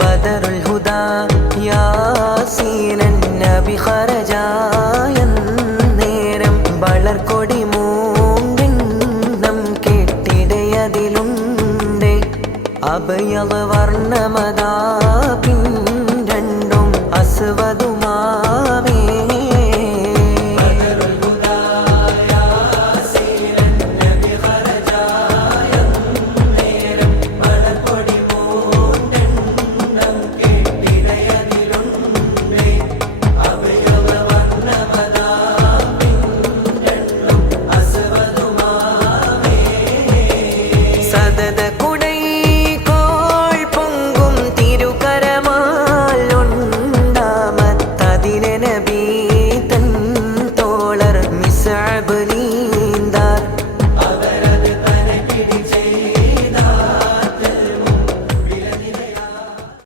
ബദറുൽ ഹുദാ യാസീനൻ നബി ഖറജായ നേരം വളർക്കൊടി മൂന്നെണ്ണം കെട്ടിടയതിലുണ്ട് അഭയവ വർണ്ണമതാ പിൻ രണ്ടും അസ്വദ്